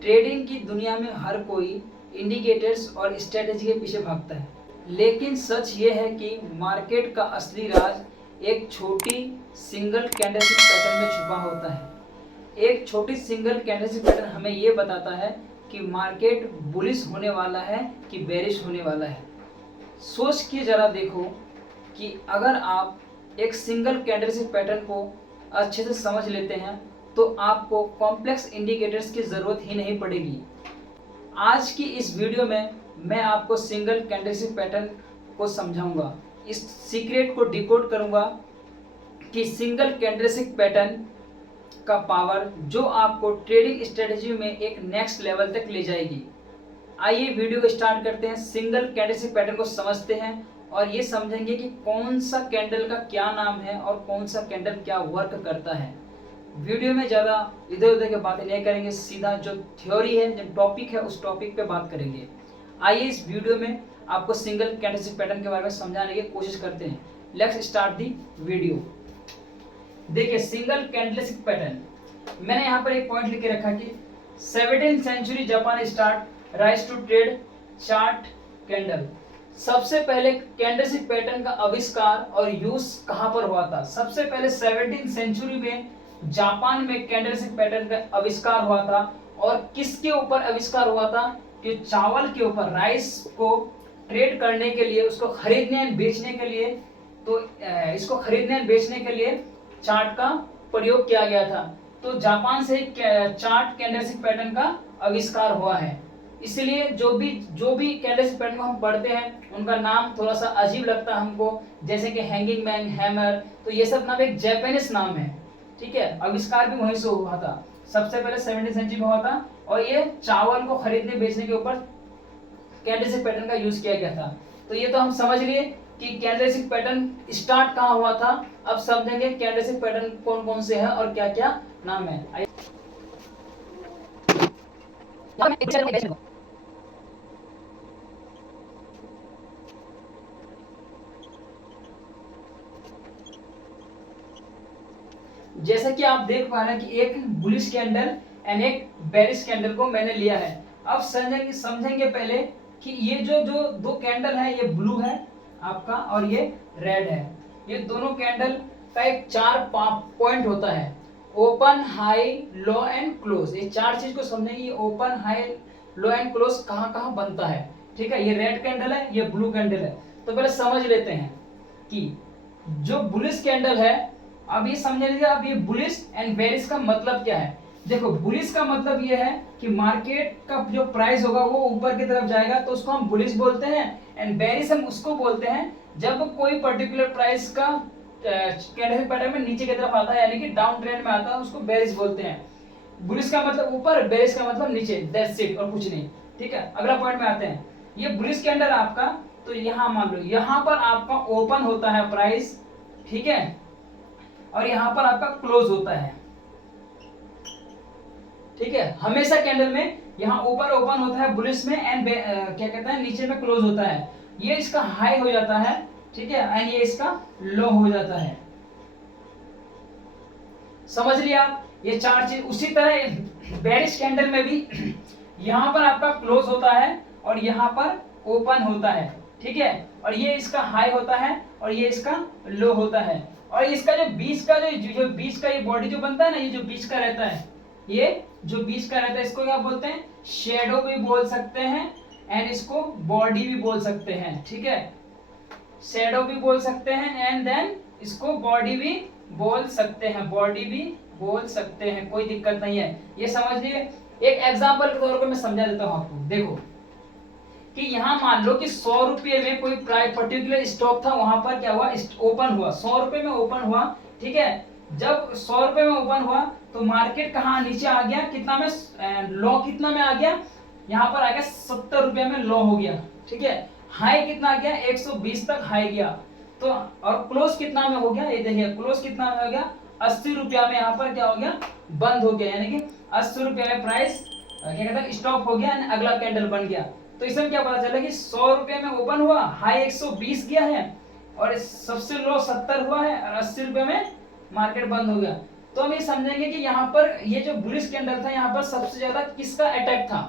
Trading की दुनिया में हर कोई इंडिकेटर्स और स्ट्रेटेजी के पीछे भागता है, लेकिन सच ये है कि मार्केट का असली राज एक छोटी सिंगल कैंडलस्टिक पैटर्न में छुपा होता है। एक छोटी सिंगल कैंडलस्टिक पैटर्न हमें ये बताता है कि मार्केट बुलिश होने वाला है कि बेरिश होने वाला है। सोच के जरा देखो कि अगर आप एक सिंगल कैंडलस्टिक पैटर्न को अच्छे से समझ लेते हैं तो आपको कॉम्प्लेक्स इंडिकेटर्स की ज़रूरत ही नहीं पड़ेगी। आज की इस वीडियो में मैं आपको सिंगल कैंडलस्टिक पैटर्न को समझाऊंगा, इस सीक्रेट को डिकोड करूंगा कि सिंगल कैंडलस्टिक पैटर्न का पावर जो आपको ट्रेडिंग स्ट्रेटजी में एक नेक्स्ट लेवल तक ले जाएगी। आइए वीडियो को स्टार्ट करते हैं। सिंगल कैंडलस्टिक पैटर्न को समझते हैं और ये समझेंगे कि कौन सा कैंडल का क्या नाम है और कौन सा कैंडल क्या वर्क करता है। वीडियो में ज़्यादा इधर उधर की बातें नहीं करेंगे, सीधा जो थ्योरी है, जो टॉपिक है, उस टॉपिक पे बात करेंगे। आइए इस वीडियो में आपको सिंगल कैंडलस्टिक पैटर्न के बारे में समझाने की कोशिश करते हैं। Let's start the video. देखिए सिंगल कैंडलस्टिक पैटर्न, मैंने यहाँ पर एक पॉइंट लिख के रखा कि 17th century Japan start rise to trade chart candle. सबसे पहले कैंडलस्टिक पैटर्न का आविष्कार और यूज कहाँ पर हुआ था? सबसे पहले 17th सेंचुरी में जापान में कैंडलस्टिक पैटर्न का आविष्कार हुआ था। और किसके ऊपर आविष्कार हुआ था? कि चावल के ऊपर, राइस को ट्रेड करने के लिए, उसको खरीदने और बेचने के लिए, तो इसको खरीदने और बेचने के लिए चार्ट का प्रयोग किया गया था। तो जापान से चार्ट कैंडलस्टिक पैटर्न का आविष्कार हुआ है। इसलिए जो भी कैंडलस्टिक पैटर्न को हम पढ़ते हैं उनका नाम थोड़ा सा अजीब लगता है हमको, जैसे कि हैंगिंग मैन, हैमर, तो ये सब नाम एक जापानीज नाम है। ठीक है, आविष्कार भी वहीं से हुआ था, सबसे पहले 17th सेंचुरी में हुआ था। और ये चावल को खरीदने बेचने के ऊपर कैंडलस्टिक पैटर्न का यूज किया गया था। तो ये तो हम समझ लिए कि कैंडलस्टिक पैटर्न स्टार्ट कहाँ हुआ था। अब समझेंगे कैंडलस्टिक पैटर्न कौन कौन से हैं और क्या क्या नाम है। जैसा कि आप देख पा रहे हैं कि एक बुलिश कैंडल एंड एक बेरिश कैंडल को मैंने लिया है। अब समझेंगे पहले कि ये जो दो कैंडल है, ये ब्लू है आपका और ये रेड है। ये दोनों कैंडल का एक 4 पॉइंट होता है, open, high, low and close. ये 4 चीज को समझेंगे, ये open, high, low and close कहाँ कहाँ बनता है। ठीक है, ये रेड कैंडल है, ये ब्लू कैंडल है। तो पहले समझ लेते हैं कि जो बुलिश कैंडल है, अब ये समझ लीजिए अब ये बुलिश एंड बेरिश का मतलब क्या है। देखो बुलिश का मतलब ये है कि मार्केट का जो प्राइस होगा वो ऊपर की तरफ जाएगा, तो उसको हम बुलिश बोलते हैं। एंड बेरिश हम उसको बोलते हैं जब कोई पर्टिकुलर प्राइस का कैंडलस्टिक पैटर्न में नीचे की तरफ आता है, यानी कि डाउन ट्रेंड में आता है, उसको बेरिश बोलते हैं। बुलिश का मतलब ऊपर, बेरिश का मतलब नीचे, दैट्स इट, और कुछ नहीं। ठीक है, अगला पॉइंट में आते हैं। ये बुलिश कैंडल आपका, तो यहाँ मान लो यहाँ पर आपका ओपन होता है प्राइस, ठीक है, और यहां पर आपका क्लोज होता है। ठीक है, हमेशा कैंडल में यहां ऊपर ओपन होता है बुलिश में, एंड क्या कहता है, नीचे में क्लोज होता है। ये इसका हाई हो जाता है, ठीक है, एंड ये इसका लो हो जाता है। समझ लिया आप ये 4 चीज। उसी तरह बेरिश कैंडल में भी यहां पर आपका क्लोज होता है और यहां पर ओपन होता है। ठीक है, और ये इसका हाई होता है और ये इसका लो होता है। और इसका जो बीच का ये बॉडी जो बनता है ना, ये जो बीच का रहता है, ये जो बीच का रहता है, इसको क्या बोलते हैं? शेडो भी बोल सकते हैं एंड इसको बॉडी भी बोल सकते हैं। ठीक है, शेडो भी बोल सकते हैं एंड देन इसको बॉडी भी बोल सकते हैं, बॉडी भी बोल सकते हैं, कोई दिक्कत नहीं है। ये समझ लिए। एक एग्जाम्पल के तौर पर मैं समझा देता हूँ आपको। देखो कि यहाँ मान लो कि 100 रुपये में कोई पर्टिकुलर स्टॉक था, वहां पर क्या हुआ, ओपन हुआ, 100 रुपये में ओपन हुआ। ठीक है, जब 100 रुपये में ओपन हुआ तो मार्केट कहाँ नीचे आ गया, कितना में, लो कितना में आ गया, यहाँ पर आ गया 70 रुपये में लो हो गया। ठीक है, हाई कितना आ गया, 120 तक हाई गया। तो और क्लोज कितना में हो गया, ये देखिए क्लोज कितना में हो गया, 80 रुपया में यहाँ पर क्या हो गया, बंद हो गया, यानी कि 80 रुपये में प्राइस क्या कहता है, स्टॉप हो गया, अगला कैंडल बन गया। तो इसमें क्या पता चला कि 100 रुपये में ओपन हुआ, हाई 120 गया है और सबसे लो 70 हुआ है और 80 रुपये में मार्केट बंद हो गया। तो हम ये समझेंगे कि यहाँ पर ये जो बुलिश कैंडल था, यहाँ पर सबसे ज्यादा किसका अटैक था,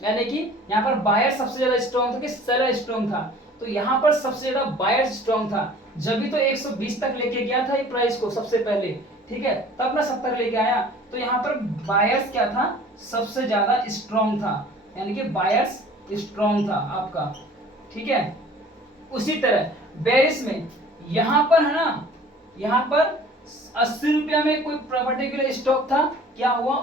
यानी कि यहाँ पर बायर सबसे ज्यादा स्ट्रॉन्ग था कि सेलर स्ट्रॉन्ग था। तो यहाँ पर सबसे ज्यादा बायर स्ट्रॉन्ग था, जब भी तो 120 तक लेके गया था ये प्राइस को सबसे पहले, ठीक है, तब ना 70 लेके आया। तो यहाँ पर बायर्स क्या था, सबसे ज्यादा स्ट्रॉन्ग था, यानी कि बायर्स स्ट्रॉन्ग था आपका, ठीक है। उसी तरह बेरिस में यहाँ पर है ना, यहाँ पर 80 रुपया में कोई पर्टिकुलर स्टॉक था, क्या हुआ,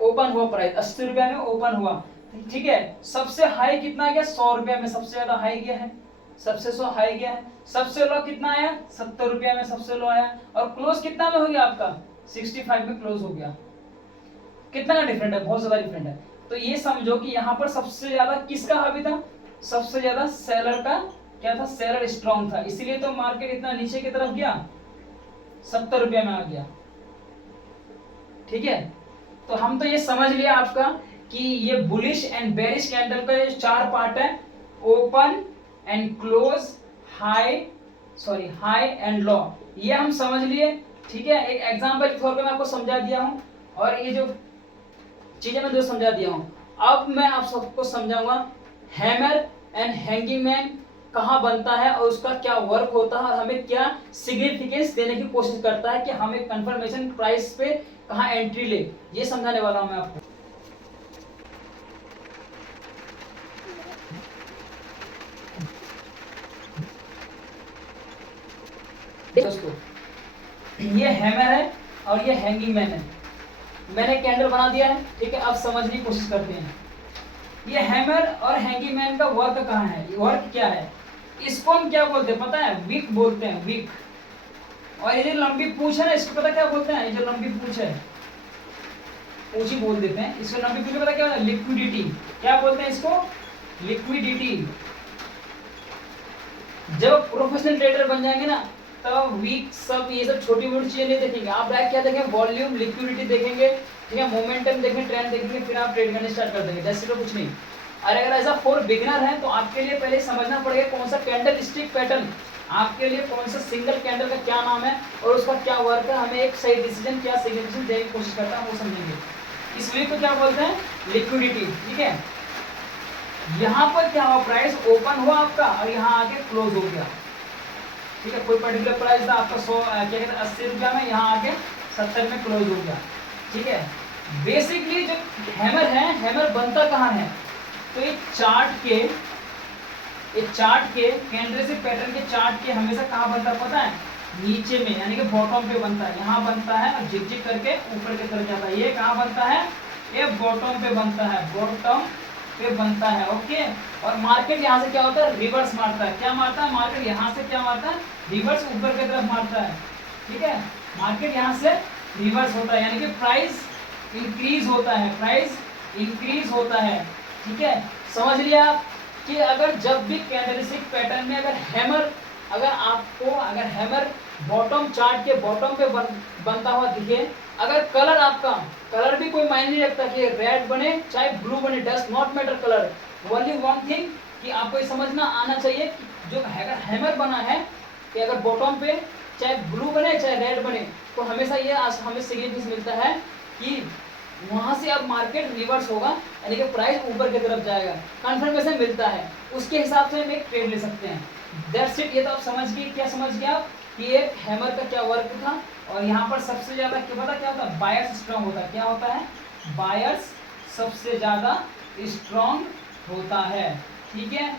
ओपन हुआ प्राइस 80 रुपया में ओपन हुआ, ठीक है। सबसे हाई कितना गया, 100 रुपया में सबसे ज्यादा हाई गया है, सबसे सो हाई गया है। सबसे लो कितना आया, 70 रुपया में सबसे लो आया। और क्लोज कितना में हो गया आपका, 65 में क्लोज हो गया। कितना का डिफरेंट है, बहुत ज्यादा डिफरेंट है। तो ये समझो कि यहाँ पर सबसे ज्यादा किसका हावी था, सबसे ज्यादा सेलर का क्या था, सेलर स्ट्रॉन्ग था, इसीलिए तो मार्केट इतना नीचे की तरफ गया, 70 रुपया में आ गया, ठीक है। तो हम तो ये समझ लिया आपका कि ये बुलिश एंड बेरिश कैंडल का ये 4 पार्ट है, open and close, high and low, ये हम समझ लिए, ठीक है। एक एग्जांपल के तौर पे मैं आपको समझा दिया हूं, और ये जो चीजें मैं जो समझा दिया हूं, अब मैं आप सबको समझाऊंगा हैमर एंड हैंगिंग मैन कहाँ बनता है और उसका क्या वर्क होता है और हमें क्या सिग्निफिकेंस देने की कोशिश करता है कि हमें कंफर्मेशन प्राइस पे कहाँ एंट्री ले, ये समझाने वाला हूं मैं आपको। दोस्तों ये हैमर है और ये हैंगिंग मैन है, मैंने कैंडल बना दिया है, ठीक है। अब समझने की कोशिश करते हैं ये हैमर और हैंगिंग मैन का वर्क कहाँ है, वर्क क्या है। इसको हम क्या बोलते हैं पता है, विक बोलते हैं, विक। और ये जो लंबी पूंछ है ना, इसको पता क्या बोलते हैं, ये जो लंबी पूंछ है, पूंछ ही बोल देते हैं इसको, लंबी पूंछ पता क्या होता है, लिक्विडिटी। क्या बोलते हैं इसको, लिक्विडिटी। जब प्रोफेशनल ट्रेडर बन जाएंगे ना, तब वीक सब ये सब छोटी मोटी चीजें नहीं देखेंगे आप, डायरेक्ट क्या देखेंगे, वॉल्यूम, लिक्विडिटी देखेंगे, ठीक है, मोमेंटम देखेंगे, ट्रेंड देखेंगे, फिर आप ट्रेड करने स्टार्ट कर देंगे, जैसे तो कुछ नहीं। और अगर ऐसा फॉर बिगिनर है तो आपके लिए पहले समझना पड़ेगा कौन सा कैंडल स्टिक पैटर्न आपके लिए, कौन सा सिंगल कैंडल का क्या नाम है और उसका क्या वर्क है, हमें एक सही डिसीजन क्या सिग्निफिकेशन देने की कोशिश करता है वो समझेंगे। इस वीक को क्या बोलते हैं, लिक्विडिटी, ठीक है। यहाँ पर क्या हुआ, प्राइस ओपन हुआ आपका और यहाँ आके क्लोज हो गया, ठीक है। कोई पर्टिकुलर प्राइस था आपका 100 क्या कहते हैं 80 रुपया में, यहाँ आके 70 में क्लोज हो गया, ठीक है। बेसिकली जो हैमर है, हैमर बनता कहाँ है, तो ये चार्ट के कैंडलस्टिक पैटर्न के चार्ट के हमेशा कहाँ बनता है पता है, नीचे में, यानी कि बॉटम पे बनता है, यहाँ बनता है और झिक झिक करके ऊपर की तरफ जाता है। ये कहाँ बनता है, ये बॉटम पे बनता है, बॉटम पे बनता है, ओके। और मार्केट यहाँ से क्या होता है, रिवर्स मारता है, क्या मारता है मार्केट, यहाँ से क्या मारता है, रिवर्स ऊपर की तरफ मारता है, ठीक है। मार्केट यहाँ से रिवर्स होता है, यानी कि प्राइस इंक्रीज होता है, प्राइस इंक्रीज होता है, ठीक है। समझ लिया आप कि अगर जब भी कैंडलस्टिक पैटर्न में अगर हैमर बॉटम चार्ट के बॉटम पे बनता हुआ दिखे, अगर कलर आपका, कलर भी कोई मायने नहीं रखता कि रेड बने चाहे ब्लू बने, does not matter colour, only one thing कि आपको ये समझना आना चाहिए कि जो अगर हैमर बना है कि अगर बॉटम पे चाहे ब्लू बने चाहे रेड बने, तो हमेशा ये हमें सिग्निफिकेंस मिलता है कि वहां से अब मार्केट रिवर्स होगा, यानी कि प्राइस ऊपर की तरफ जाएगा, कंफर्मेशन मिलता है, उसके हिसाब से हम एक ट्रेड ले सकते हैं। That's it. ये तो आप समझ गए, क्या समझ गए आप कि एक हैमर का क्या वर्क था। और यहाँ पर सबसे ज्यादा क्या पता क्या होता है, बायर्स स्ट्रांग होता है, क्या होता है, बायर्स सबसे ज्यादा स्ट्रांग होता है, ठीक है।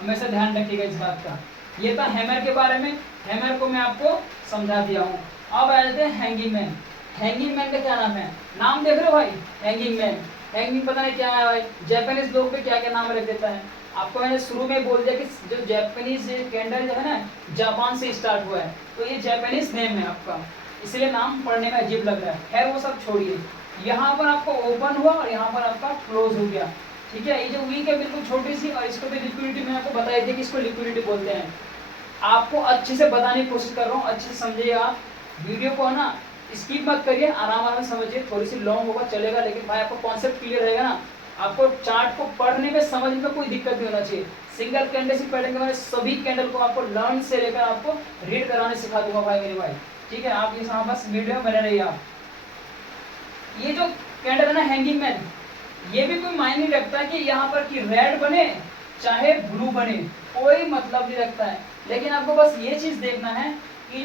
हमेशा ध्यान रखिएगा इस बात का। ये था हैमर के बारे में, हैमर को मैं आपको समझा दिया हूँ। अब आ जाते हैं हैंगिंग मैन। हैंगिंग मैन का क्या नाम है, नाम देख रहे हो भाई, हैंगिंग मैन, हैंगिंग पता नहीं क्या है भाई, जापानीज लोग पे क्या क्या नाम रख देता है। आपको मैंने शुरू में बोल दिया कि जो जापानीज कैंडल जो है ना, जापान से स्टार्ट हुआ है, तो ये जापानीज नेम है आपका, इसलिए नाम पढ़ने में अजीब लग रहा है। खैर वो सब छोड़िए, यहाँ पर आपको ओपन हुआ और यहाँ पर आपका क्लोज हो गया, ठीक है। ये जो वीक है बिल्कुल छोटी सी, और इसको भी लिक्विडिटी मैंने आपको बताई थी कि इसको लिक्विडिटी बोलते हैं। आपको अच्छे से बताने की कोशिश कर रहा हूँ, अच्छे से समझिए आप वीडियो को, है ना, स्किप मत करिए, आराम आराम समझिए, थोड़ी सी लॉन्ग होगा चलेगा, लेकिन भाई आपको कॉन्सेप्ट क्लियर रहेगा ना, आपको चार्ट को पढ़ने में समझने में कोई दिक्कत नहीं होना चाहिए। सिंगल कैंडलस्टिक पैटर्न के बारे में सभी कैंडल को आपको लर्न से लेकर आपको रीड कराने सिखा दूंगा भाई मेरे भाई, ठीक है। आप ये बस वीडियो बने रहिए आप। ये जो कैंडल है ना हैंगिंग मैन, ये भी कोई मायने नहीं रखता कि यहाँ पर कि रेड बने चाहे ब्लू बने, कोई मतलब नहीं रखता है। लेकिन आपको बस ये चीज देखना है कि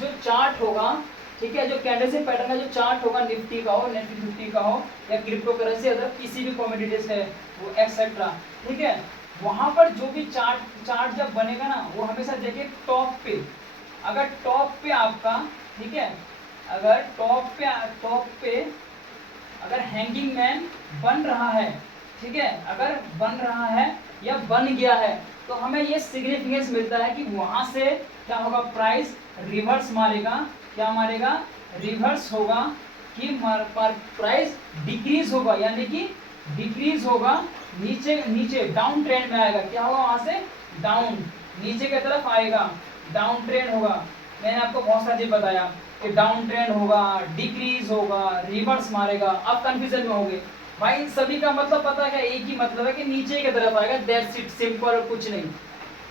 जो चार्ट होगा, ठीक है, जो कैंडलस्टिक पैटर्न का जो चार्ट होगा, निफ्टी का हो, निफ्टी 50 का हो, या क्रिप्टो करेंसी अदर किसी भी कमोडिटीज है वो एक्सेट्रा, ठीक है, वहां पर जो भी चार्ट जब बनेगा ना, वो हमेशा देखिए टॉप पे, अगर टॉप पे आपका, ठीक है, अगर टॉप पे अगर हैंगिंग मैन बन रहा है, ठीक है, अगर बन रहा है या बन गया है, तो हमें ये सिग्निफिकेंस मिलता है कि वहां से क्या होगा, प्राइस रिवर्स मारेगा, क्या मारेगा, रिवर्स होगा, कि प्राइस डिक्रीज होगा, यानी कि डिक्रीज होगा, नीचे डाउन ट्रेंड में आएगा, क्या होगा, वहां से डाउन, नीचे की तरफ आएगा, डाउन ट्रेंड होगा। मैंने आपको बहुत सारी चीज बताया कि डाउन ट्रेंड होगा, डिक्रीज होगा, रिवर्स मारेगा। अब कंफ्यूजन में होंगे भाई, सभी का मतलब पता है क्या, एक ही मतलब है कि नीचे की तरफ आएगा, दैट्स इट, सिंपल और कुछ नहीं।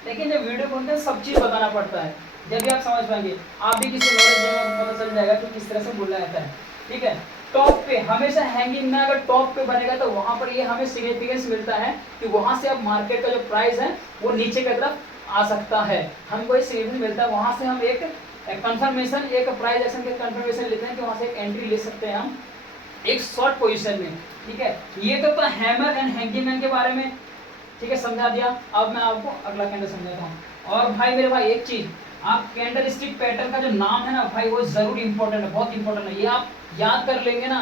लेकिन जब वीडियो बनते हैं सब चीज बताना पड़ता है, जब भी आप समझ पाएंगे, आप भी किसी नॉलेज देंगे तो पता चल जाएगा कि किस तरह से बोला जाता है, ठीक है। टॉप पे हमेशा हैंगिंग में अगर टॉप पे बनेगा तो वहां पर ये हमें सिग्निफिकेंस मिलता है कि वहां से अब मार्केट का जो प्राइस है वो नीचे की तरफ आ सकता है, हमको ये सिग्निफिकेंस मिलता है। वहां से हम एक कंफर्मेशन, एक प्राइस एक्शन के कंफर्मेशन लेते हैं कि वहां से एक एंट्री ले सकते हैं हम एक शॉर्ट पोजीशन में, ठीक है। ये तो हैमर एंड हैंगिंग मैन के बारे में, ठीक है, समझा दिया। अब मैं आपको अगला कैंडल समझाता हूँ। और भाई मेरे भाई एक चीज, आप कैंडल स्टिक पैटर्न का जो नाम है ना भाई, वो जरूर इंपॉर्टेंट है, बहुत इंपॉर्टेंट है। ये आप याद कर लेंगे ना,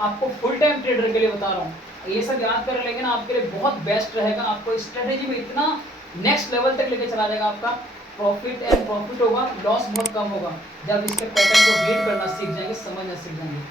आपको फुल टाइम ट्रेडर के लिए बता रहा हूँ, ये सब याद कर लेंगे ना, आपके लिए बहुत बेस्ट रहेगा। आपको स्ट्रेटेजी में इतना नेक्स्ट लेवल तक लेके चला जाएगा, आपका प्रॉफिट होगा, लॉस बहुत कम होगा जब इसके पैटर्न को रीड करना सीख जाएंगे, समझना सीख जाएंगे।